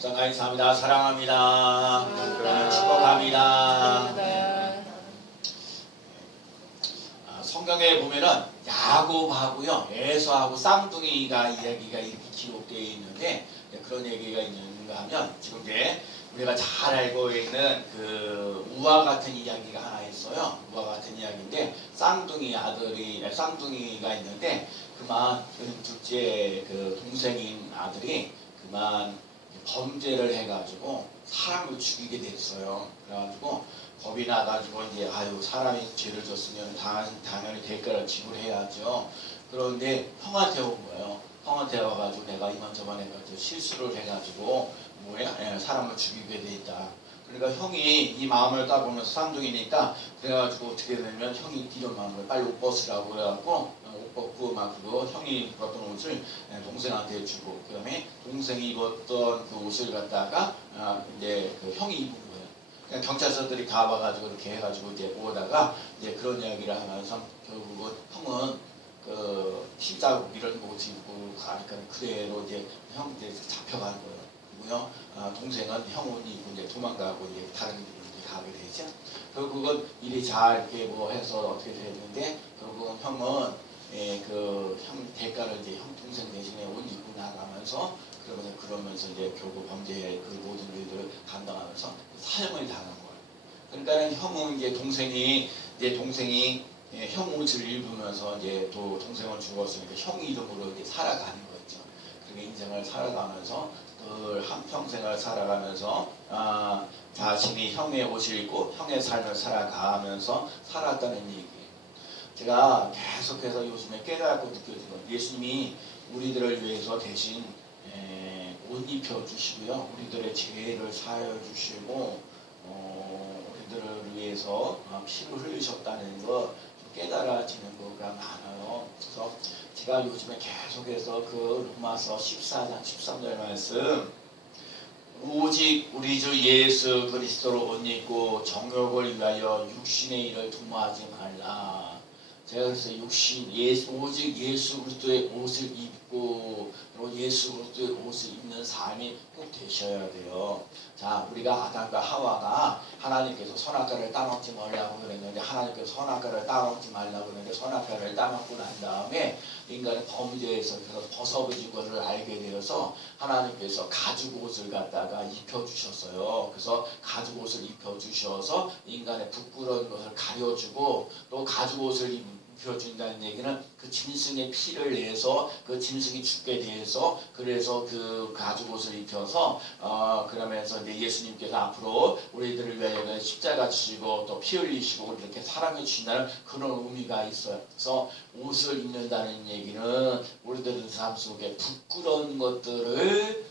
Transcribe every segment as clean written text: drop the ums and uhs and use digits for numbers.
법상가 인사합니다. 사랑합니다. 축복합니다. 성경에 보면은 야곱하고요, 에서하고 쌍둥이가 이야기가 이렇게 기록되어 있는데, 그런 얘기가 있는가 하면 지금 이제 우리가 잘 알고 있는 그 우화 같은 이야기가 하나 있어요. 우화 같은 이야기인데 쌍둥이가 있는데 그만 둘째 그 동생인 아들이 그만 범죄를 해가지고 사람을 죽이게 됐어요. 그래가지고 겁이 나가지고 이제 사람이 죄를 졌으면 당연히 대가를 지불해야죠. 그런데 형한테 온 거예요. 형한테 와가지고 내가 이만저만 해가지고 실수를 해가지고 사람을 죽이게 돼 있다. 그러니까 형이 이 마음을 따보면서 쌍둥이니까 그래가지고 어떻게 되면 형이 이런 마음을 빨리 옷 벗으라고 그래갖고 옷 벗고 막 그거 형이 입었던 옷을 동생한테 주고, 그 다음에 동생이 입었던 그 옷을 갖다가 이제 그 형이 입은 거예요. 그냥 경찰서들이 가봐가지고 이렇게 해가지고 이제 보다가 이제 그런 이야기를 하면서 결국은 형은 그 흰자국 이런 옷 입고 가니까 그대로 이제 형 이제 잡혀간 거예요. 그리고요, 동생은 형 옷 입고 이제 도망가고 이제 다른 데로 이제 가게 되죠. 결국은 일이 잘 이렇게 뭐 해서 어떻게 됐는데 결국은 형은 그 형 대가를 이제 형 동생 대신에 옷 입고 나가면서 그러면서 이제 결국 범죄의 그 모든 일들을 감당하면서 사형을 당한 거예요. 그러니까 형은 이제 동생이 형 옷을 입으면서 이제 또 동생은 죽었으니까 형 이름으로 이제 살아가는 거죠. 그렇게 인생을 살아가면서 늘 한평생을 살아가면서 자신이 형의 옷을 입고 형의 삶을 살아가면서 살았다는 얘기예요. 제가 계속해서 요즘에 깨닫고 느껴지는 건 예수님이 우리들을 위해서 대신 옷 입혀주시고요, 우리들의 죄를 사하여주시고 우리들을 위해서 피를 흘리셨다는 거 깨달아지는 거가 많아요. 그래서 제가 요즘에 계속해서 그 로마서 14장 13절 말씀, 오직 우리 주 예수 그리스도로 옷 입고 정욕을 위하여 육신의 일을 도모하지 말라. 제가 그래서 오직 예수 그리스도의 옷을 입고 예수 그리스도의 옷을 입는 삶이 꼭 되셔야 돼요. 자, 우리가 아담과 하와가 하나님께서 선악과를 따먹지 말라고 그랬는데 하나님께서 선악과를 따먹지 말라고 그랬는데 선악과를 따먹고 난 다음에 인간의 범죄에서 벗어진 것을 알게 되어서 하나님께서 가죽 옷을 갖다가 입혀주셨어요. 그래서 가죽 옷을 입혀주셔서 인간의 부끄러운 것을 가려주고, 또 가죽 옷을 입혀준다는 얘기는 그 짐승의 피를 내서 그 짐승이 죽게 돼서 그래서 그 가죽 옷을 입혀서 그러면서 이제 예수님께서 앞으로 우리들을 위하여 십자가 지시고 또 피 흘리시고 이렇게 사랑해 주신다는 그런 의미가 있어요. 그래서 옷을 입는다는 얘기는 우리들의 삶 속에 부끄러운 것들을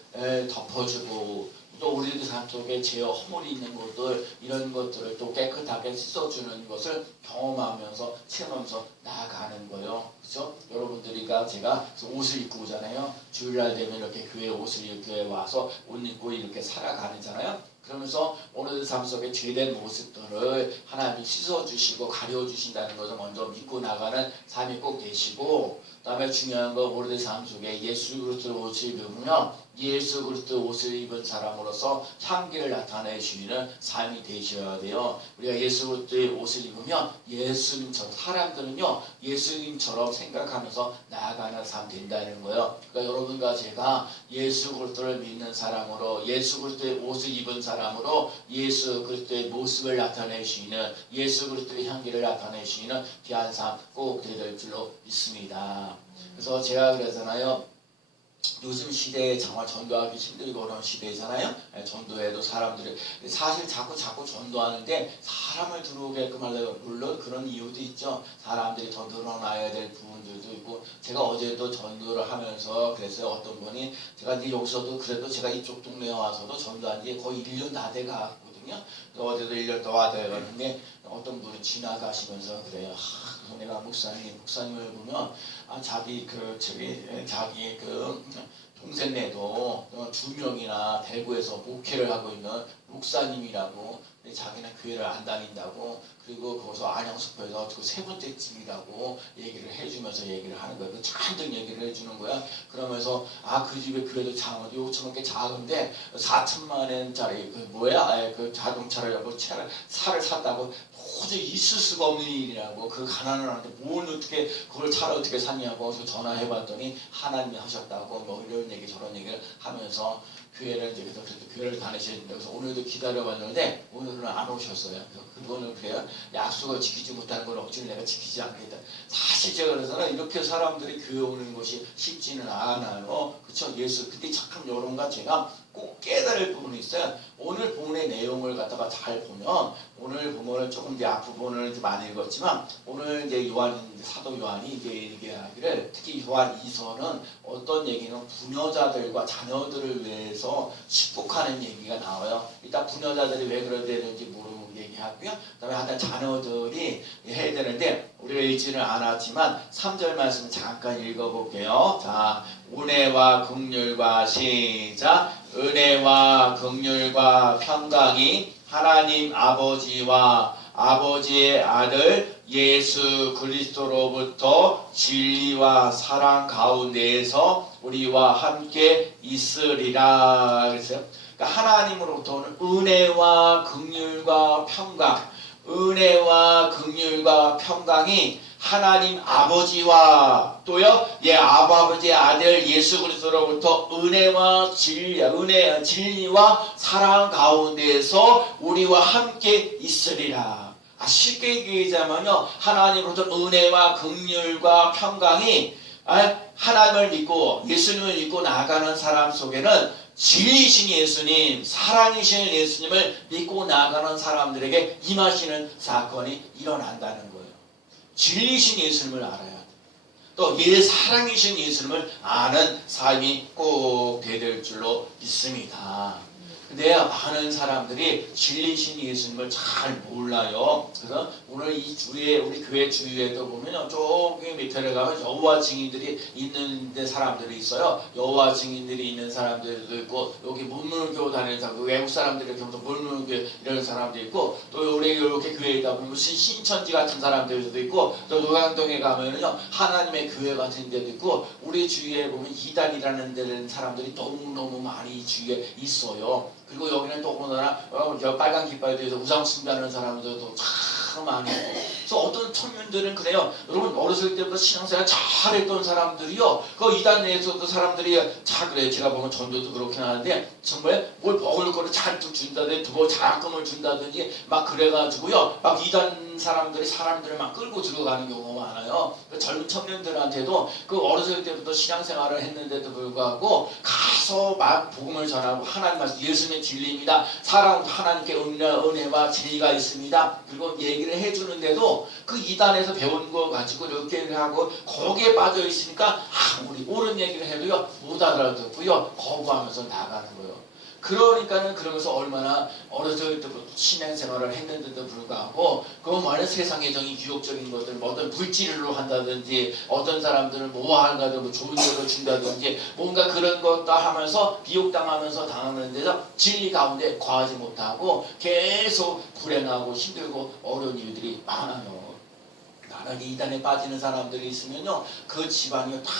덮어주고, 또 우리들 삶 속에 죄와 허물이 있는 것들, 이런 것들을 또 깨끗하게 씻어주는 것을 경험하면서 체험하면서 나아가는 거예요. 그렇죠? 여러분들이가 제가 옷을 입고 오잖아요. 주일날 되면 이렇게 교회 옷을 입고 와서 옷 입고 이렇게 살아가잖아요. 그러면서 오늘의 삶 속에 죄된 모습들을 하나님이 씻어주시고 가려주신다는 것을 먼저 믿고 나가는 삶이 꼭 되시고, 그 다음에 중요한 건 오늘의 삶 속에 예수 그리스도 옷을 입으면 예수 그리스도 옷을 입은 사람으로서 향기를 나타내시는 삶이 되셔야 돼요. 우리가 예수 그리스도의 옷을 입으면 예수님처럼, 사람들은요 예수님처럼 생각하면서 나아가는 삶 된다는 거예요. 그러니까 여러분과 제가 예수 그리스도를 믿는 사람으로, 예수 그리스도의 옷을 입은 사람으로 예수 그리스도의 모습을 나타내시는, 예수 그리스도의 향기를 나타내시는 귀한 삶 꼭 되될 줄로 믿습니다. 그래서 제가 그러잖아요. 요즘 시대에 정말 전도하기 힘들고 그런 시대잖아요. 전도해도 사람들이 사실 자꾸 전도하는데 사람을 들어오게끔 하려고, 물론 그런 이유도 있죠. 사람들이 더 늘어나야 될 부분들도 있고, 제가 어제도 전도를 하면서 그랬어요. 어떤 분이, 제가 이제 여기서도 그래도 제가 이쪽 동네에 와서도 전도한 지 거의 1년 다 돼가거든요. 어제도 1년 더 와대가는데 어떤 분이 지나가시면서 그래요. 내가 목사님을 보면 자기 그 동생네도 2명이나 대구에서 목회를 하고 있는 목사님이라고, 자기는 교회를 안 다닌다고, 그리고 거기서 안양수포에서 그 3번째 집이라고 얘기를 해주면서 얘기를 하는 거야. 잔뜩 얘기를 해주는 거야. 그러면서 그 집에 그래도 장어도 요처럼 게 작은데 4천만 원짜리 그 자동차를 차를 샀다고 도저히 있을 수가 없는 일이라고. 그 가난을 하는데 뭘 어떻게 그걸 차를 어떻게 샀냐고. 그래서 전화해봤더니 하나님이 하셨다고 뭐 이런 얘기 저런 얘기를 하면서 교회를 이제 그래서 교회를 다니셔야 된다. 그래서 오늘도 기다려봤는데 오늘은 안 오셨어요. 그거는 그래요. 약속을 지키지 못하는 걸 억지로 내가 지키지 않겠다. 사실 제가 그래서는 이렇게 사람들이 교회 오는 것이 쉽지는 않아요. 그쵸? 예수 그때 참 여론과 제가 꼭 깨달을 부분이 있어요. 오늘 본의 내용을 갖다가 잘 보면, 오늘 보면 조금 이제 앞부분을 좀 많이 읽었지만, 오늘 이제 사도 요한이 이제 얘기하기를, 특히 요한 2서는 어떤 얘기는 부녀자들과 자녀들을 위해서 축복하는 얘기가 나와요. 일단 부녀자들이 왜 그래야 되는지 모르고 얘기하고요. 그 다음에 하여튼 자녀들이 해야 되는데, 우리가 읽지는 않았지만 3절 말씀 잠깐 읽어볼게요. 자, 은혜와 긍휼과 시작. 은혜와 긍휼과 평강이 하나님 아버지와 아버지의 아들 예수 그리스도로부터 진리와 사랑 가운데에서 우리와 함께 있으리라 그랬어요. 그러니까 하나님으로부터는 은혜와 긍휼과 평강, 은혜와 긍휼과 평강이 하나님 아버지와 또요, 아버지의 아들 예수 그리스도로부터 은혜와 진리와 사랑 가운데에서 우리와 함께 있으리라. 쉽게 얘기하자면요, 하나님으로부터 은혜와 긍휼과 평강이 하나님을 믿고 예수님을 믿고 나아가는 사람 속에는 진리이신 예수님, 사랑이신 예수님을 믿고 나아가는 사람들에게 임하시는 사건이 일어난다는 거예요. 진리이신 예수님을 알아야 돼. 또 사랑이신 예수님을 아는 삶이 꼭 되될 줄로 믿습니다. 근데 많은 사람들이 진리이신 예수님을 잘 몰라요. 그래서 오늘 우리 교회 주위에도 보면 조금 밑에 가면 여호와 증인들이 있는 사람들이 있어요. 여호와 증인들이 있는 사람들도 있고, 여기 문물교 다니는 사람, 외국 사람들이 이렇게 문물교 이런 사람도 있고, 또 우리 이렇게 교회에 있다 보면 무슨 신천지 같은 사람들도 있고, 또 노량동에 가면은요 하나님의 교회 같은 데도 있고, 우리 주위에 보면 이단이라는 데는 사람들이 너무너무 많이 주위에 있어요. 그리고 여기는 또 더군다나 빨간 깃발에 대해서 우상 숭배하는 사람들도 참 많이 있고. 그래서 어떤 청년들은 그래요. 여러분 어렸을 때부터 신앙생활 잘했던 사람들이요, 그 이단 내에서도 사람들이 그래요. 제가 보면 전도도 그렇긴 하는데 정말 뭘 먹을 거를 잔뜩 준다든지 뭐 장학금을 준다든지 막 그래가지고요, 막 이단 사람들을 막 끌고 들어가는 경우가 많아요. 젊은 청년들한테도 그 어렸을 때부터 신앙생활을 했는데도 불구하고 가서 막 복음을 전하고, 하나님 말씀 예수님의 진리입니다, 사랑 하나님께 은혜와 진리가 있습니다, 그리고 얘기를 해주는데도 그 이단에서 배운 거 가지고 이렇게 하고 거기에 빠져 있으니까 아무리 옳은 얘기를 해도요 못 알아듣고요 거부하면서 나가는 거예요. 그러니까는 그러면서 얼마나 어렸을 때부터 신앙생활을 했는데도 불구하고 그 많은 세상의 정의 유혹적인 것들, 어떤 물질로 한다든지, 어떤 사람들은 뭐 하는가도 뭐 좋은 것을 준다든지 뭔가 그런 것도 하면서 비욕당하면서 당하는 데서 진리 가운데 거하지 못하고 계속 불행하고 힘들고 어려운 일들이 많아요. 만약에 이단에 빠지는 사람들이 있으면요 그 집안이 다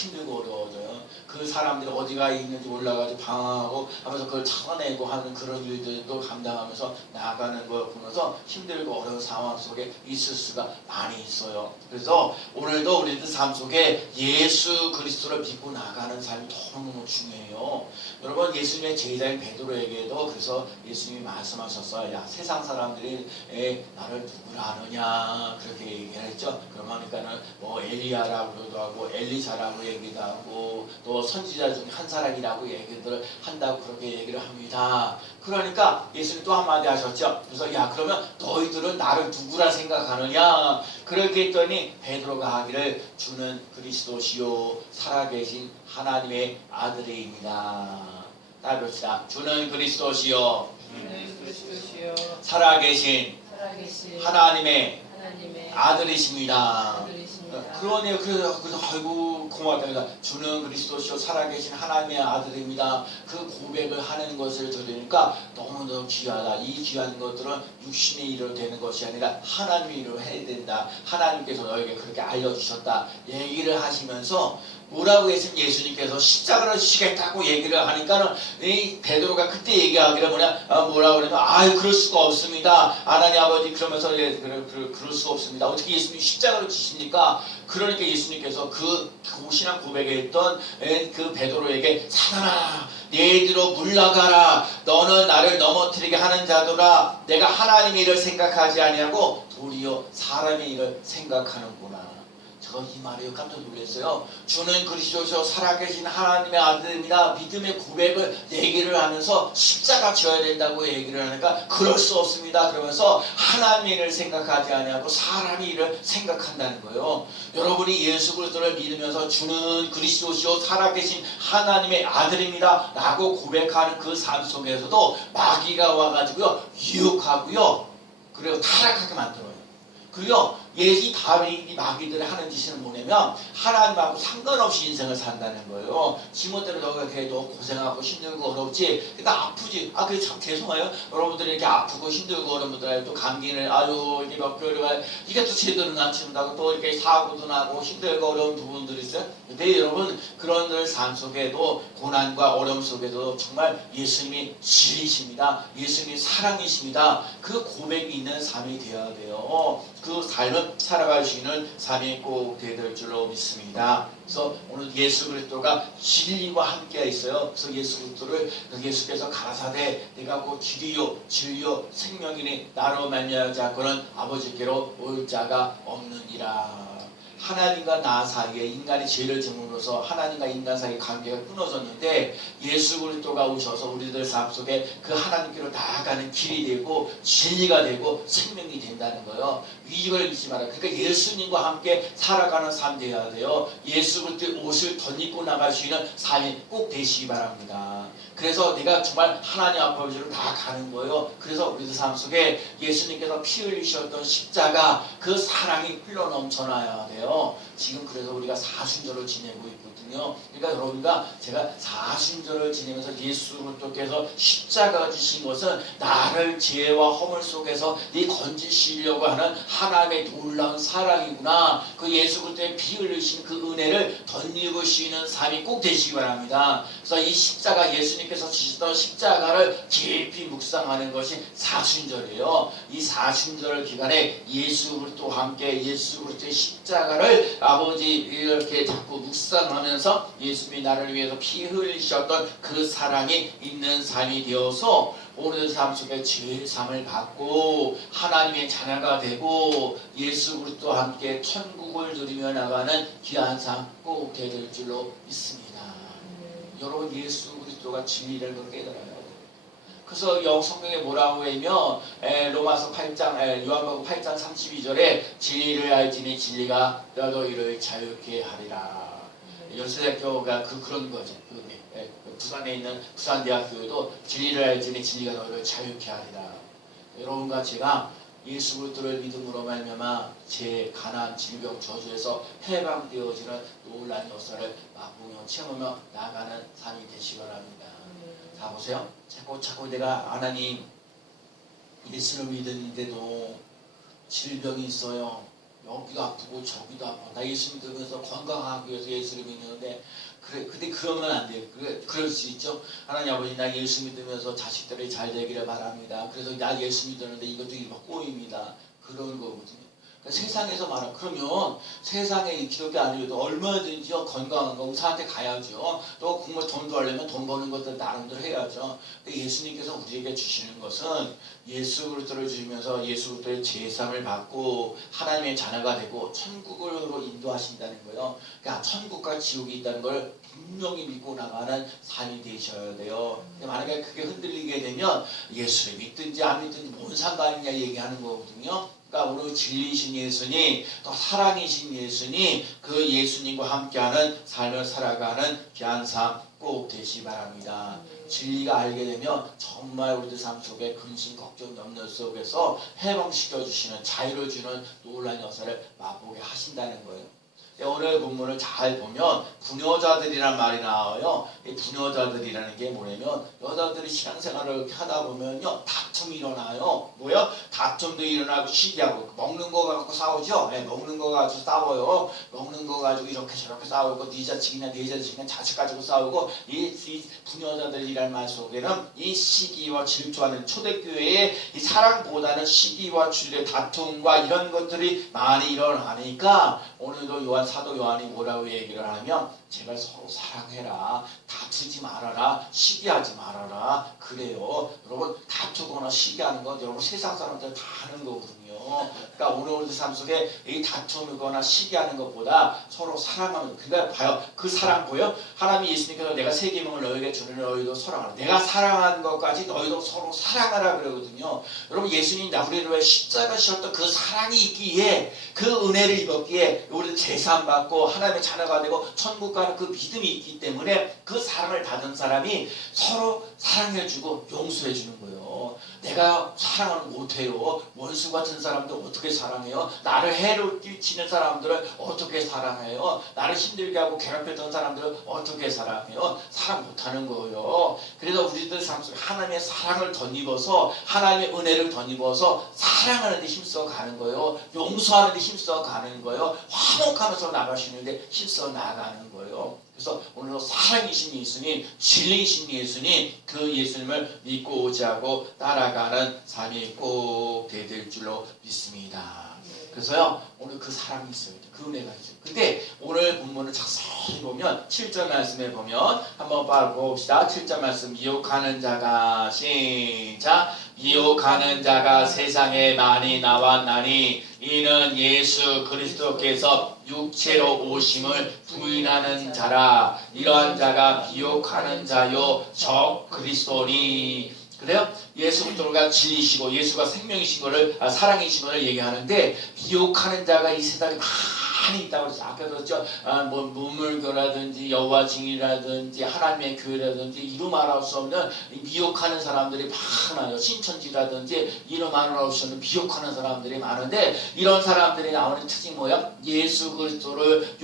힘들고 어려워져요. 그 사람들이 어디가 있는지 몰라가지고 방황하고 하면서 그걸 찾아내고 하는 그런 일들도 감당하면서 나아가는 걸 보면서 힘들고 어려운 상황 속에 있을 수가 많이 있어요. 그래서 오늘도 우리들 삶 속에 예수 그리스도를 믿고 나가는 삶이 너무너무 중요해요. 여러분 예수님의 제자인 베드로에게도 그래서 예수님이 말씀하셨어요. 야, 세상 사람들이 나를 누구라 하느냐 그렇게 얘기했죠. 그러니까는 뭐 엘리야라고도 하고 엘리사라고 얘기도 하고 또 선지자 중 한 사람이라고 얘기를 한다고 그렇게 얘기를 합니다. 그러니까 예수님 또 한마디 하셨죠. 그래서 야, 그러면 너희들은 나를 누구라 생각하느냐 그렇게 했더니 베드로가 하기를 주는 그리스도시요 살아계신 하나님의 아들이입니다. 따라합시다. 주는 그리스도시요 살아계신 하나님의 아들이십니다. 그러네요. 그래서 아이고 고맙다니까 주는 그리스도시요 살아계신 하나님의 아들입니다. 그 고백을 하는 것을 들으니까 너무너무 귀하다. 이 귀한 것들은 육신의 일로 되는 것이 아니라 하나님의 일로 해야 된다. 하나님께서 너에게 그렇게 알려주셨다. 얘기를 하시면서 뭐라고 했으면 예수님께서 십자가를 지시겠다고 얘기를 하니까는 이 베드로가 그때 얘기하기를 뭐라고 그러면 그럴 수가 없습니다. 하나님 아버지 그러면서 그럴 수가 없습니다. 어떻게 예수님이 십자가를 지십니까? 그러니까 예수님께서 그 고신한 고백했던 그 베드로에게 사단아 너희들로 물러가라. 너는 나를 넘어뜨리게 하는 자도라. 내가 하나님의 일을 생각하지 아니하고 도리어 사람의 일을 생각하는구나. 이 말에 깜짝 놀랐어요. 주는 그리스도시요 살아계신 하나님의 아들입니다. 믿음의 고백을 얘기를 하면서 십자가 져야 된다고 얘기를 하니까 그럴 수 없습니다. 그러면서 하나님의 일을 생각하지 아니하고 사람의 일을 생각한다는 거예요. 여러분이 예수 그리스도를 믿으면서 주는 그리스도시요 살아계신 하나님의 아들입니다 라고 고백하는 그 삶 속에서도 마귀가 와가지고요 유혹하고요 그리고 타락하게 만들어요. 그리고 이 마귀들이 하는 짓은 뭐냐면 하나님하고 상관없이 인생을 산다는 거예요. 지멋대로 너가 그래도 고생하고 힘들고 어렵지. 근데 아프지. 그게 참 죄송해요. 여러분들이 이렇게 아프고 힘들고 어려운 분들 또 감기를 이게 몇 개월 이게 또 제대로 안 치는다고 또 이렇게 사고도 나고 힘들고 어려운 부분들이 있어요. 근데 여러분 그런 삶 속에도 고난과 어려움 속에도 정말 예수님이 진리십니다. 예수님이 사랑이십니다. 그 고백이 있는 삶이 되어야 돼요. 그 삶은 살아갈 수 있는 삶이 꼭 되어야 될 줄로 믿습니다. 그래서 오늘 예수 그리스도가 진리와 함께 있어요. 그래서 예수 그리스도를 예수께서 가라사대 내가 곧 길이요 진리요 생명이니 나로 말미암지 않고는 아버지께로 올 자가 없느니라. 하나님과 나 사이에 인간이 죄를 지음으로써 하나님과 인간 사이의 관계가 끊어졌는데 예수 그리스도가 오셔서 우리들 삶 속에 그 하나님께로 나아가는 길이 되고 진리가 되고 생명이 된다는 거예요. 이걸 잊지 마라. 그러니까 예수님과 함께 살아가는 삶 되어야 돼요. 예수 그리스도의 옷을 덧입고 나갈 수 있는 삶이 꼭 되시기 바랍니다. 그래서 내가 정말 하나님 아버지로 나아가는 거예요. 그래서 우리들 삶 속에 예수님께서 피 흘리셨던 십자가 그 사랑이 흘러넘쳐나야 돼요. 지금 그래서 우리가 사순절을 지내고 있거든요. 그러니까 여러분과 제가 사순절을 지내면서 예수 그리스도께서 십자가 지신 것은 나를 죄와 허물 속에서 건지시려고 하는 하나님의 놀라운 사랑이구나. 그 예수 그리스도의 피 흘리신 그 은혜를 덧입으시는 삶이 꼭 되시기 바랍니다. 그래서 이 십자가 예수님께서 지셨던 십자가를 깊이 묵상하는 것이 사순절이에요. 이 사순절 기간에 예수 그리스도와 함께 예수 그리스도의 십자가를 아버지 이렇게 자꾸 묵상하면서 예수님이 나를 위해서 피 흘리셨던 그 사랑이 있는 삶이 되어서 오늘 삶 속에 죄의 삶을 받고 하나님의 자녀가 되고 예수 그리스도와 함께 천국을 누리며 나가는 귀한 삶 꼭 될 줄로 믿습니다. 여러분 예수 그리스도가 진리를 깨달아요. 그래서 성경에 뭐라고 하면 로마서 8장 요한복음 8장 32절에 진리를 알지니 진리가 너희를 자유케 하리라. 연세대학교가 그런 거죠. 부산에 있는 부산대학교에도 진리를 알지니 진리가 너희를 자유케 하리라. 여러분과 제가 예수 그리스도를 믿음으로 말미암아 제 가난 질병 저주에서 해방되어지는 놀라운 역사를 맛보며 체험하며 나아가는 삶이 되시기 바랍니다. 자 보세요. 자꾸 내가 하나님 예수를 믿었는데도 질병이 있어요. 여기도 아프고 저기도 아파. 나 예수 믿으면서 건강하기 위해서 예수를 믿는데 근데 그러면 안 돼요. 그럴 수 있죠. 하나님 아버지 나 예수 믿으면서 자식들이 잘 되기를 바랍니다. 그래서 나 예수 믿었는데 이것도 꼬입니다. 그런 거거든요. 그러니까 세상에서 말하면 그러면 세상에 기독교 아니어도 얼마든지 건강한 거 의사한테 가야죠. 또 공부 돈도 하려면 돈 버는 것도 나름대로 해야죠. 근데 예수님께서 우리에게 주시는 것은 예수 그리스도를 주시면서 예수 그리스도의 제삼을 받고 하나님의 자녀가 되고 천국으로 인도하신다는 거예요. 그러니까 천국과 지옥이 있다는 걸 분명히 믿고 나가는 삶이 되셔야 돼요. 근데 만약에 그게 흔들리게 되면 예수를 믿든지 안 믿든지 뭔 상관이냐 얘기하는 거거든요. 그러니까 오늘 진리이신 예수님 또 사랑이신 예수님 그 예수님과 함께하는 삶을 살아가는 귀한 삶 꼭 되시기 바랍니다. 진리가 알게 되면 정말 우리들 삶 속에 근심 걱정 염려 속에서 해방시켜 주시는 자유를 주는 놀라운 역사를 맛보게 하신다는 거예요. 오늘 본문을 잘 보면 부녀자들이란 말이 나와요. 이 부녀자들이라는 게 뭐냐면 여자들이 신앙생활을 이렇게 하다 보면요 다툼이 일어나요. 뭐요? 다툼도 일어나고 시기하고 먹는 거 갖고 싸우죠. 네, 먹는 거 가지고 싸워요. 먹는 거 가지고 이렇게 저렇게 싸우고 네 자식이냐 네 자식이냐 자식 가지고 싸우고 이 부녀자들이라는 말 속에는 이 시기와 질투하는 초대교회의 이 사랑보다는 시기와 질투의 다툼과 이런 것들이 많이 일어나니까 오늘도 사도 요한이 뭐라고 얘기를 하냐면 제발 서로 사랑해라. 다투지 말아라. 시기하지 말아라. 그래요. 여러분 다투거나 시기하는 건 여러분 세상 사람들 다 하는 거거든요. 그러니까 오늘 삶 속에 이 다투거나 시기하는 것보다 서로 사랑하는 그러니까 봐요. 그 사랑 보여? 하나님이 예수님께서 내가 세 계명을 너희에게 주는 너희도 사랑하라. 내가 사랑하는 것까지 너희도 서로 사랑하라 그러거든요. 여러분 예수님이 우리를 위해 십자가 지셨던 그 사랑이 있기에 그 은혜를 입었기에 우리도 제사함 받고 하나님의 자녀가 되고 천국 가는 그 믿음이 있기 때문에 그 사랑을 받은 사람이 서로 사랑해주고 용서해주는 거예요. 내가 사랑을 못해요. 원수 같은 사람들 어떻게 사랑해요? 나를 해로 끼치는 사람들을 어떻게 사랑해요? 나를 힘들게 하고 괴롭혔던 사람들을 어떻게 사랑해요? 사랑 못하는 거예요. 그래서 우리들 삶 속에 하나님의 사랑을 덧입어서 하나님의 은혜를 덧입어서 사랑하는 데 힘써 가는 거예요. 용서하는 데 힘써 가는 거예요. 화목하면서 나가시는데 힘써 나가는 거예요. 그래서 오늘도 사랑이신 예수님, 진리이신 예수님, 그 예수님을 믿고 오지하고 따라가는 삶이 꼭 될 줄로 믿습니다. 그래서요 오늘 그 사랑이 있어요. 그 은혜가 있어요. 근데 오늘 본문을 자세히 보면 7절 말씀에 보면 한번 봅시다. 7절 말씀 미혹하는 자가 시작 미혹하는 자가 세상에 많이 나왔나니 이는 예수 그리스도께서 육체로 오심을 부인하는 자라. 이러한 자가 미혹하는 자요 적 그리스도니. 그래요? 예수 그리스도가 진리시고 예수가 생명이신 거를 사랑이신 거를 얘기하는데 미혹하는 자가 이 세상에 많이 있다고 그랬죠. 아까 그랬죠. 뭐 문물교라든지 여호와 증인이라든지 하나님의 교회라든지 이름 알아올 수 없는 미혹하는 사람들이 많아요. 신천지라든지 이름 알아올 수 없는 미혹하는 사람들이 많은데 이런 사람들이 나오는 특징이 뭐야? 예수 그리스도께서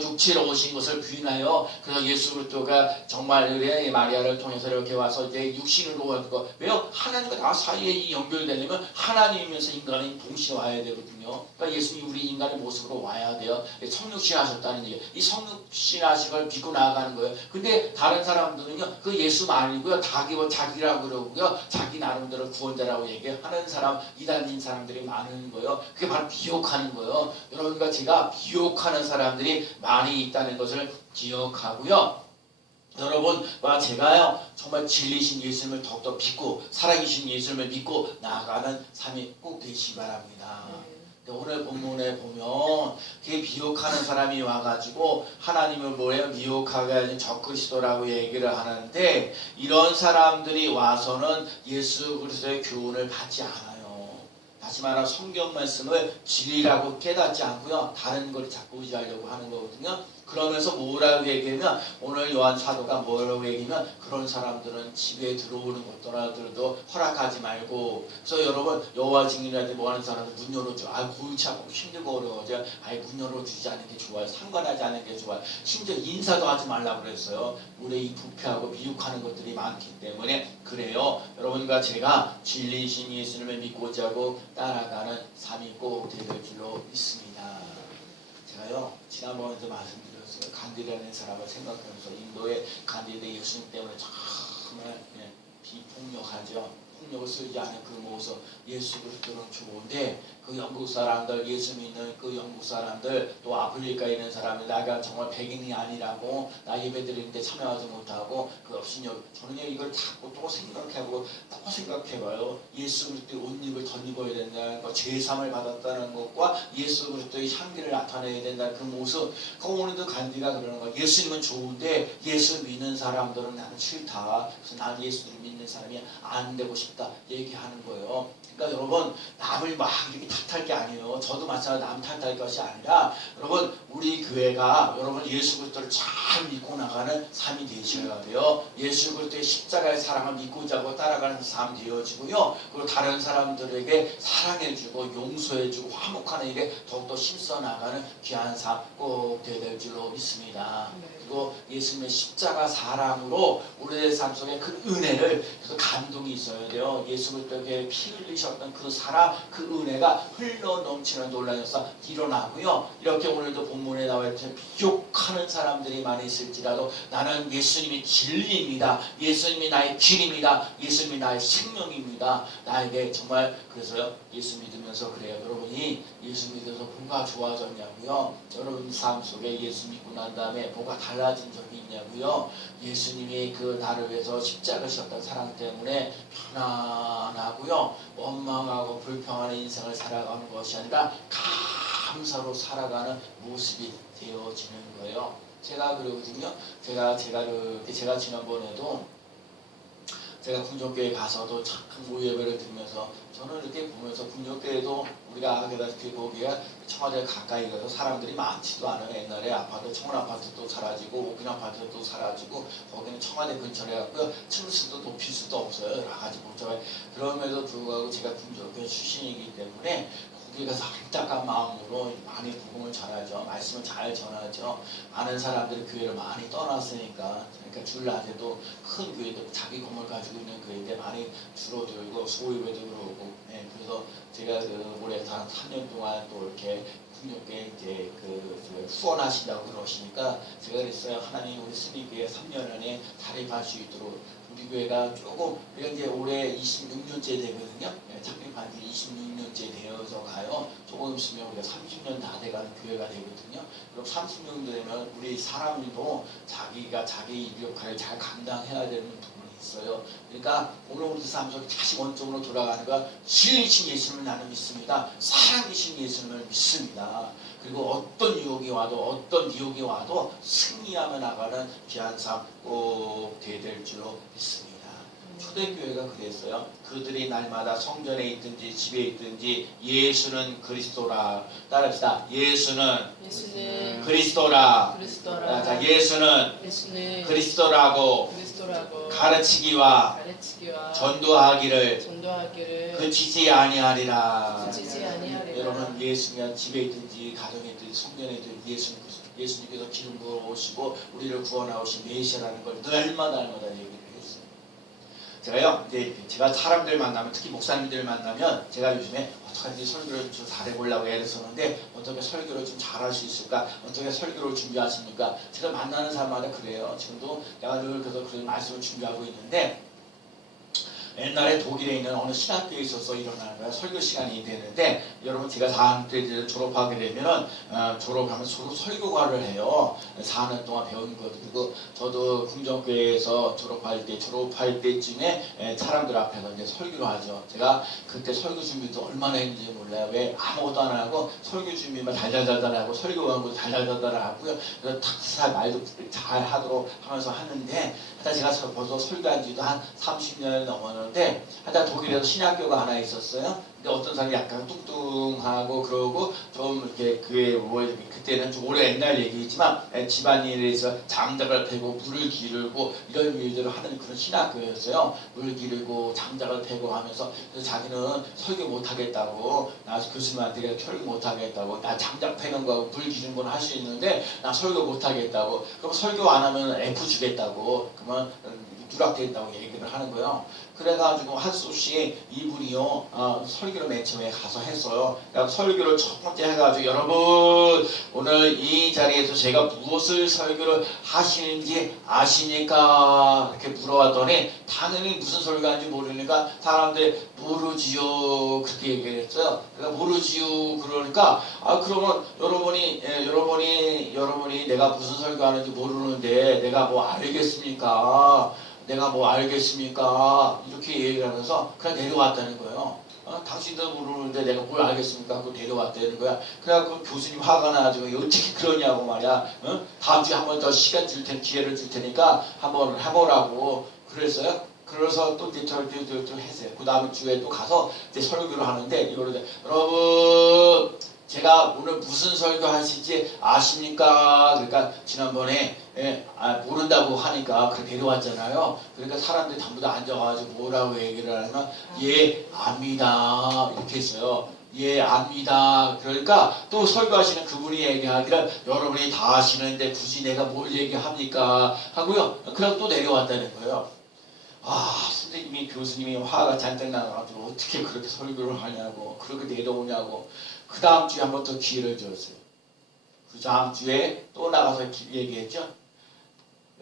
육체로 오신 것을 부인하여 그래서 예수 그리스도가 정말 마리아를 통해서 이렇게 와서 이제 육신으로 왔고 왜요? 하나님과 나 사이에 이 연결되려면 하나님이면서 인간이 동시에 와야 되거든요. 그러니까 예수님이 우리 인간의 모습으로 와야 돼요. 성육신 하셨다는 얘기예요. 이 성육신 하신 걸 믿고 나아가는 거예요. 근데 다른 사람들은요 그 예수 아니고요 자기라고 그러고요 자기 나름대로 구원자라고 얘기하는 사람 이단인 사람들이 많은 거예요. 그게 바로 미혹하는 거예요. 여러분과 제가 미혹하는 사람들이 많이 있다는 것을 기억하고요. 여러분과 제가요 정말 진리신 예수님을 더욱더 믿고 살아계신 예수님을 믿고 나아가는 삶이 꼭 되시기 바랍니다. 오늘 본문에 보면 그게 미혹하는 사람이 와가지고 하나님을 뭐예요? 미혹하게 하는 적그리스도라고 얘기를 하는데 이런 사람들이 와서는 예수 그리스도의 교훈을 받지 않아요. 다시 말하면 성경 말씀을 진리라고 깨닫지 않고요 다른 걸 자꾸 의지하려고 하는 거거든요. 그러면서 뭐라고 얘기하면 오늘 요한 사도가 뭐라고 얘기하면 그런 사람들은 집에 들어오는 것들도 허락하지 말고 그래서 여러분 여호와 증인이라든지 뭐 하는 사람은 문 열어줘. 골치 아프고 힘들고 어려워져. 문 열어주지 않는 게 좋아요. 상관하지 않는 게 좋아요. 심지어 인사도 하지 말라고 그랬어요. 우리 이 부패하고 미혹하는 것들이 많기 때문에 그래요. 여러분과 제가 진리이신 예수님을 믿고자 하고 따라가는 삶이 꼭 될 줄로 믿습니다. 제가요 지난번에도 말씀드렸어요. 간디라는 사람을 생각하면서 인도의 간디의 예수님 때문에 정말 비폭력하죠. 폭력을 쓰지 않은 그 모습 예수 그리스도는 좋은데 그 영국 사람들 예수 믿는 그 영국 사람들 또 아프리카에 있는 사람들 나가 정말 백인이 아니라고 나 예배드리는데 참여하지 못하고 그 없으면 저는 이걸 자꾸 또 생각해보고 또 생각해봐요. 예수 그리스도의 옷 입을 덧입어야 된다는 것 제삼을 받았다는 것과 예수 그리스도의 향기를 나타내야 된다는 그 모습 그 오늘도 간디가 그러는 거야. 예수님은 좋은데 예수 믿는 사람들은 나는 싫다. 그래서 난 예수를 믿는 사람이 안 되고 싶다. 싶다 얘기하는 거예요. 그러니까 여러분 남을 막 이렇게 탓할 게 아니에요. 저도 마찬가지로 남 탓할 것이 아니라 여러분 우리 교회가 여러분 예수 그리스도를 잘 믿고 나가는 삶이 되셔야 돼요. 예수 그리스도의 십자가의 사랑을 믿고자 하고 따라가는 삶 되어지고요. 그리고 다른 사람들에게 사랑해주고 용서해주고 화목하는 일에 더욱더 힘써 나가는 귀한 삶 꼭 되어야 될 줄로 믿습니다. 그리고 예수님의 십자가 사랑으로 우리의 삶 속에 그 은혜를 그 감동이 있어야 돼요. 예수 그리스도께 피 흘리셨던 그 사랑 그 은혜가 흘러 넘치는 놀라운 역사 일어나고요. 이렇게 오늘도 본문에 나와 있듯이 비욕하는 사람들이 많이 있을지라도 나는 예수님이 진리입니다. 예수님이 나의 길입니다. 예수님이 나의 생명입니다. 나에게 정말 그래서요 예수 믿으면서 그래요. 여러분이 예수 믿어서 뭐가 좋아졌냐고요. 여러분 삶 속에 예수 믿고 난 다음에 뭐가 달라진 적이 있냐고요. 예수님이 그 나를 위해서 십자가 지셨던 사랑 때문에 편안하고요. 원망하고 불평하는 인생을 살아가는 것이 아니라 감사로 살아가는 모습이 되어지는 거예요. 제가 그러거든요. 제가 지난번에도 제가 궁정교회 가서도 참 모예배를 드리면서 저는 이렇게 보면서 궁정교회도 우리가 알다시피 거기가 청와대 가까이 가서 사람들이 많지도 않아요. 옛날에 아파트, 청원 아파트도 사라지고 오긴 아파트도 사라지고 거기는 청와대 근처에 갔고요. 층수도 높일 수도 없어요. 여러 가지 복잡해. 그럼에도 불구하고 제가 궁정교회 출신이기 때문에 거기 가서 안타까운 마음으로 많이 복음을 전하죠. 말씀을 잘 전하죠. 많은 사람들이 교회를 많이 떠났으니까 그러니까 주일낮에도 큰 교회도 자기 건물 가지고 있는 교회인데 많이 줄어들고 소유회도 그러고 그래서 제가 올해 한 3년 동안 또 이렇게 풍족에 이제 후원하신다고 그러시니까 제가 그랬어요. 하나님 우리 스리교회 3년 안에 자립할 수 있도록 우리 교회가 조금 우리가 이제 올해 26년째 되거든요. 창립한 지 26년째 되어서 가요. 조금 있으면 우리가 30년 다 돼가는 교회가 되거든요. 그럼 30년 되면 우리 사람도 자기가 자기 일 역할을 잘 감당해야 되는 부분이 있어요. 그러니까 오늘 우리 삶 속에 다시 원점으로 돌아가는 거 진리신 예수님을 나는 믿습니다. 살아계신 예수님을 믿습니다. 그리고 어떤 유혹이 와도 어떤 미혹이 와도 승리하며 나가는 귀한 삶 꼭 되어야 될 줄로 믿습니다. 초대교회가 그랬어요. 그들이 날마다 성전에 있든지 집에 있든지 예수는 그리스도라. 따라합시다. 예수는 그리스도라. 자, 예수는 그리스도라고 가르치기와 전도하기를 그치지 아니하리라. 여러분 예수님이 집에 있든지 가정에 있든지 성전에 있든지 예수님께서 기름 부어 오시고 우리를 구원하오신 메시아라는 걸 날마다 얘기를 했어요. 제가요 이제 제가 사람들 만나면 특히 목사님들 만나면 제가 요즘에 어떻게 설교를 좀 잘해보려고 애를 썼는데 어떻게 설교를 좀 잘할 수 있을까? 어떻게 설교를 준비하십니까? 제가 만나는 사람마다 그래요. 지금도 내가 늘 그래서 그런 말씀을 준비하고 있는데 옛날에 독일에 있는 어느 신학교에 있어서 일어나는 거야. 설교 시간이 되는데 여러분 제가 4년 때 졸업하게 되면은 졸업하면 서로 설교과를 해요. 4년 동안 배우는 거죠. 그리고 저도 궁정교회에서 졸업할 때쯤에 사람들 앞에서 이제 설교를 하죠. 제가 그때 설교 준비도 얼마나 했는지 몰라요. 왜 아무것도 안 하고 설교 준비만 달달달달 하고 설교 광고도 달달달달 하고요. 그래서 탁 말도 잘 하도록 하면서 하는데 하여튼 제가 벌써 설교한 지도 한 30년이 넘었는데 하여튼 독일에서 신학교가 하나 있었어요. 근데 어떤 사람이 약간 뚱뚱하고 그러고 좀 이렇게 그때는 좀 오래 옛날 얘기지만 집안일에서 장작을 패고 물을 기르고 이런 일들을 하는 그런 신학교였어요. 물 기르고 장작을 패고 하면서 그래서 자기는 설교 못하겠다고 나 교수님한테 설교 못하겠다고 나 장작 패는 거하고 물 기르는 건 할 수 있는데 나 설교 못하겠다고 그럼 설교 안 하면 F 주겠다고 그러면 누락된다고 얘기를 하는 거예요. 그래가지고 한 수 없이 이분이요 설교를 맨 처음에 가서 했어요. 그러니까 설교를 첫 번째 해가지고 여러분 오늘 이 자리에서 제가 무엇을 설교를 하시는지 아십니까? 이렇게 물어봤더니 당연히 무슨 설교하는지 모르니까 사람들이 모르지요 그렇게 얘기를 했어요. 그러니까 모르지요 그러니까 그러면 여러분이 내가 무슨 설교하는지 모르는데 내가 뭐 알겠습니까? 이렇게 얘기를 하면서 그냥 내려왔다는 거예요. 당신도 모르는데 내가 뭘 알겠습니까? 그거 내려왔다는 거야. 그래갖고 교수님 화가 나가지고 어떻게 그러냐고 말이야. 다음 주에 한 번 더 기회를 줄 테니까 한번 해보라고 그랬어요. 그래서 또 이제 저 했어요. 그 다음 주에 또 가서 이제 설교를 하는데 이거를 여러분 제가 오늘 무슨 설교 하실지 아십니까? 그러니까 지난번에 모른다고 하니까 그렇게 내려왔잖아요. 그러니까 사람들이 전부 다 앉아가지고 뭐라고 얘기를 하면 예 압니다 이렇게 했어요. 예 압니다. 그러니까 또 설교하시는 그분이 얘기하기를 여러분이 다 아시는데 굳이 내가 뭘 얘기합니까 하고요. 그럼 또 내려왔다는 거예요. 아 선생님이 교수님이 화가 잔뜩 나가지고 어떻게 그렇게 설교를 하냐고 그렇게 내려오냐고. 그 다음 주에 한 번 더 기회를 줬어요. 그 다음 주에 또 나가서 얘기했죠.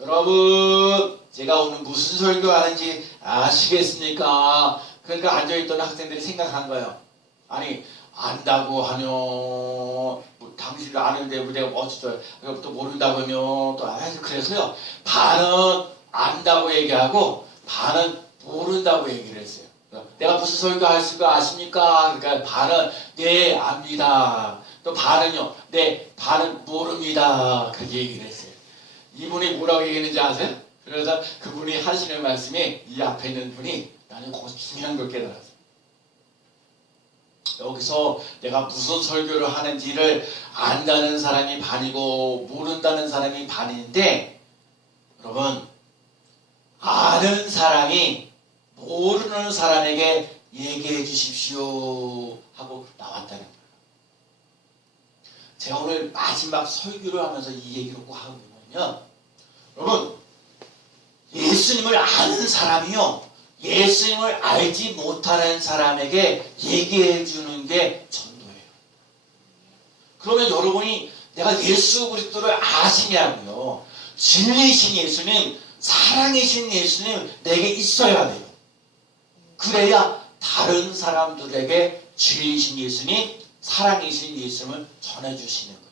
여러분 제가 오늘 무슨 설교하는지 아시겠습니까? 그러니까 앉아있던 학생들이 생각한 거예요. 아니 안다고 하면 뭐, 당신도 아는데 내가 어쩌죠. 또 모른다고 하면 또 그래서요. 반은 안다고 얘기하고 반은 모른다고 얘기를 했어요. 내가 무슨 설교할 거 아십니까? 그러니까 반은 네 압니다. 또 반은요. 네 반은 모릅니다. 그렇게 얘기를 했어요. 이분이 뭐라고 얘기했는지 아세요? 그래서 그분이 하시는 말씀이 이 앞에 있는 분이 나는 거기서 중요한 걸 깨달았어요. 여기서 내가 무슨 설교를 하는지를 안다는 사람이 반이고 모른다는 사람이 반인데 여러분 아는 사람이 모르는 사람에게 얘기해 주십시오 하고 나왔다는 거예요. 제가 오늘 마지막 설교를 하면서 이 얘기를 꼭 하고 있거든요. 여러분 예수님을 아는 사람이요 예수님을 알지 못하는 사람에게 얘기해 주는 게 전도예요. 그러면 여러분이 내가 예수 그리스도를 아시냐고요. 진리신 예수님, 사랑이신 예수님 내게 있어야 돼요. 그래야 다른 사람들에게 진리신 예수님, 사랑이신 예수님을 전해주시는 거예요.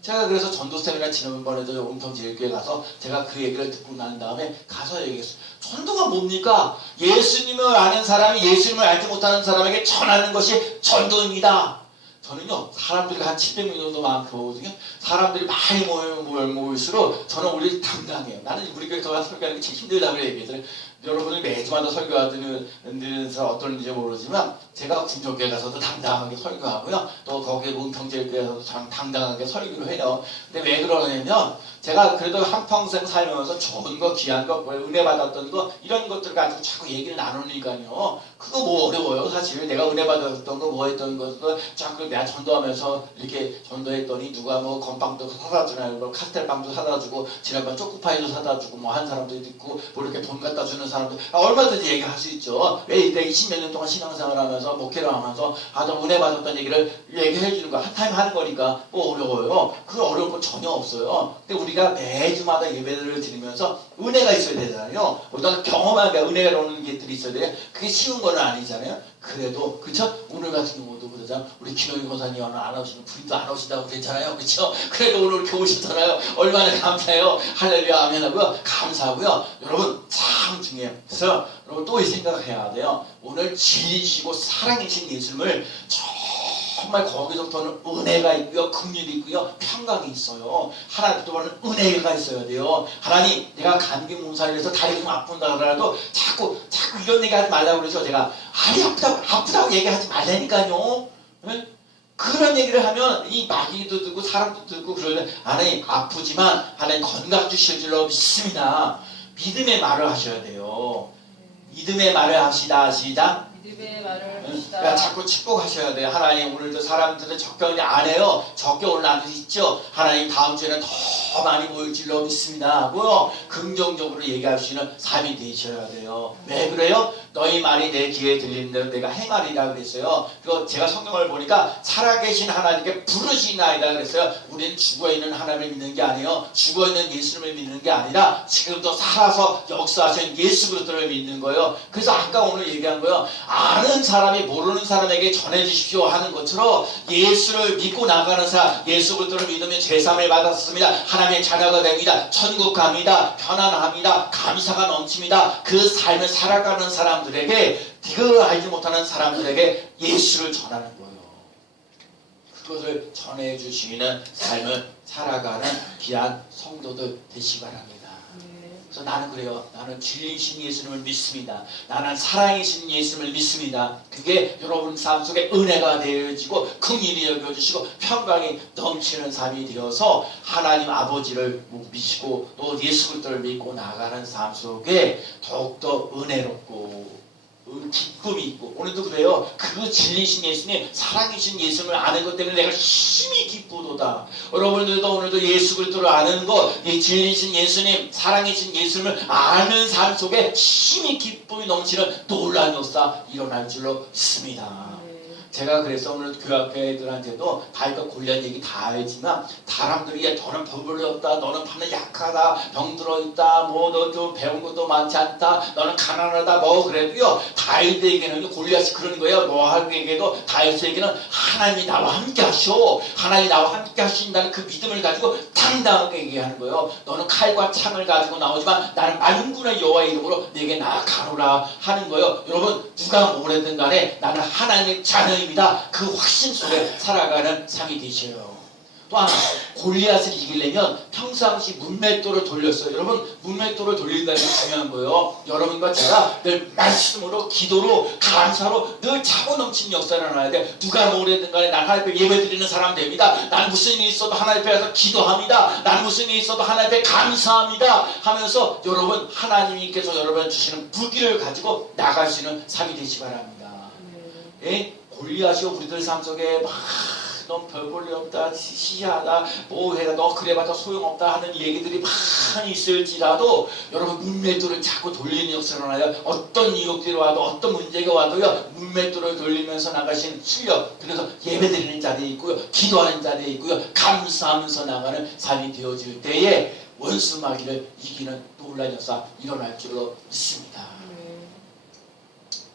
제가 그래서 전도 세미나 지난번에도 용평제일교회 가서 제가 그 얘기를 듣고 난 다음에 가서 얘기했어요. 전도가 뭡니까? 예수님을 아는 사람이 예수님을 알지 못하는 사람에게 전하는 것이 전도입니다. 저는요 사람들이 한 700명 정도 많거든요. 사람들이 많이 모일수록 저는 우리 담당해요. 나는 우리 교회 가 설교하는 게 제일 힘들다고 얘기했어요. 여러분이 매주마다 설교하는 데서 어떤지 모르지만 제가 군정교회 가서도 당당하게 설교하고요. 또 거기에 문평제일교회에서도 당당하게 설교를 해요. 근데 왜 그러냐면 제가 그래도 한평생 살면서 좋은 거 귀한 거 은혜 받았던 거 이런 것들 가지고 자꾸 얘기를 나누니까요. 그거 뭐 어려워요. 사실 내가 은혜 받았던 거 뭐 했던 것도 자꾸 내가 전도하면서 이렇게 전도했더니 누가 뭐 건빵도 사다 주나요? 뭐 카스텔빵도 사다 주고 지난번 초코파이도 사다 주고 뭐 한 사람도 있고 뭐 이렇게 돈 갖다 주는 사람들 얼마든지 얘기할 수 있죠. 왜 내가 20몇 년 동안 신앙생활 하면서 목회를 하면서 아주 은혜 받았던 얘기를 얘기해 주는 거 한 타임 하는 거니까 뭐 어려워요. 그 어려운 거 전혀 없어요. 근데 우리가 매주마다 예배를 드리면서 은혜가 있어야 되잖아요. 우리가 경험한 은혜가 오는 것들이 있어야 돼요. 그게 쉬운 건 아니잖아요. 그래도 그쵸? 오늘 같은 경우도 그러잖아. 우리 김영희 권사님 오늘 안 오시는 부인도 안 오신다고 그랬잖아요. 그쵸? 그래도 오늘 이렇게 오셨잖아요. 얼마나 감사해요. 할렐루야 아멘 하고요. 감사하고요. 여러분 참 중요해요. 그래서 여러분 또 이 생각해야 돼요. 오늘 진리시고 사랑이신 예수님을 정말 거기서부터는 은혜가 있고요. 긍휼이 있고요. 평강이 있어요. 하나님부터는 은혜가 있어야 돼요. 하나님 내가 감기 몸살을 해서 다리 좀 아픈다 하더라도 자꾸 이런 얘기 하지 말라고 그러죠. 제가 아니 아프다고 얘기하지 말라니까요. 네? 그런 얘기를 하면 이 마귀도 듣고 사람도 듣고 그러면 하나님 아프지만 하나님 건강 주실 줄로 믿습니다. 믿음의 말을 하셔야 돼요. 믿음의 말을 합시다. 시작. 믿음의 말을 합시다. 그러니까 자꾸 축복하셔야 돼요. 하나님 오늘도 사람들은 적병이 안 해요. 적게 나도 있죠. 하나님 다음 주에는 더 많이 모일 줄로 믿습니다 하고요. 긍정적으로 얘기할 수 있는 삶이 되셔야 돼요. 왜 그래요? 너희 말이 내 귀에 들리는 대로 내가 행하리라 그랬어요. 그리고 제가 성경을 보니까 살아계신 하나님께 부르시나이다 그랬어요. 우리는 죽어있는 하나님을 믿는 게 아니에요. 죽어있는 예수님을 믿는 게 아니라 지금도 살아서 역사하신 예수 그리스도를 믿는 거예요. 그래서 아까 오늘 얘기한 거예요. 아는 사람이 모르는 사람에게 전해주십시오 하는 것처럼 예수를 믿고 나가는 사람, 예수 그리스도를 믿으면 제삼을 받았습니다. 하나님의 자녀가 됩니다. 천국 갑니다. 편안합니다. 감사가 넘칩니다. 그 삶을 살아가는 사람들에게 그걸 알지 못하는 사람들에게 예수를 전하는 거예요. 그것을 전해주시는 삶을 살아가는 귀한 성도들 되시기 바랍니다. 네. 그래서 나는 그래요. 나는 진리이신 예수님을 믿습니다. 나는 사랑이신 예수님을 믿습니다. 그게 여러분 삶 속에 은혜가 되어지고 긍휼히 여겨주시고 평강이 넘치는 삶이 되어서 하나님 아버지를 믿으시고 또 예수 그리스도를 믿고 나가는 삶 속에 더욱더 은혜롭고 기쁨이 있고 오늘도 그래요. 그 진리신 예수님 사랑이신 예수님을 아는 것 때문에 내가 심히 기쁘도다. 여러분들도 오늘도 예수 그리스도를 아는 것, 이 진리신 예수님 사랑이신 예수님을 아는 삶 속에 심히 기쁨이 넘치는 놀라운 역사 일어날 줄로 믿습니다. 제가 그래서 오늘 교회 애들한테도 다윗과 골리앗 얘기 다 했지만 사람들이 너는 벌벌이 없다, 너는 판에 약하다, 병들어 있다, 뭐 너도 배운 것도 많지 않다, 너는 가난하다, 뭐 그래도요 다윗에게는 골리앗이 그런 거예요. 노아에게도 다윗에게는 하나님이 나와 함께 하셔, 하나님이 나와 함께 하신다는 그 믿음을 가지고 당당하게 얘기하는 거예요. 너는 칼과 창을 가지고 나오지만 나는 만군의 여호와의 이름으로 네게 나아가노라 하는 거예요. 여러분 누가 뭐래든 간에 나는 하나님의 자녀 그 확신 속에 살아가는 삶이 되셔요. 또한 골리앗을 이기려면 평상시 문맷돌을 돌렸어요. 여러분 문맷돌을 돌린다는 게 중요한 거예요. 여러분과 제가 늘 말씀으로 기도로 감사로 늘 차고 넘치는 역사를 나눠야 돼. 누가 뭐래든 간에 난 하나님 앞에 예배드리는 사람 됩니다. 난 무슨 일이 있어도 하나님 앞에 가서 기도합니다. 난 무슨 일이 있어도 하나님 앞에 감사합니다 하면서 여러분 하나님께서 여러분 주시는 무기를 가지고 나가시는 삶이 되시기 바랍니다. 예? 골리앗이 우리들 삶 속에 막 넌 별 볼일 없다, 시시하다, 뭐 해라, 너 그래봤자 소용없다 하는 얘기들이 많이 있을지라도 여러분 문맷돌을 자꾸 돌리는 역사를 하나요. 어떤 유혹들이 와도 어떤 문제가 와도요 문맷돌을 돌리면서 나가시는 실력, 그래서 예배드리는 자리에 있고요, 기도하는 자리에 있고요, 감사하면서 나가는 삶이 되어질 때에 원수 마귀를 이기는 놀라운 역사 일어날 줄로 믿습니다.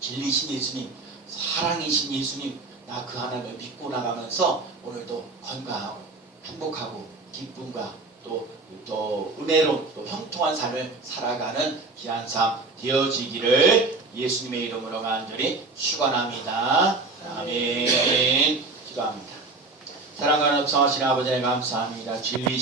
진리신 예수님, 사랑이신 예수님, 나 그 하나님을 믿고 나가면서 오늘도 건강하고 행복하고 기쁨과 또 은혜로운 또 형통한 삶을 살아가는 귀한 삶 되어지기를 예수님의 이름으로 간절히 축원합니다. 아멘. 기도합니다. 사랑하는 성하신 아버지 감사합니다. 진리신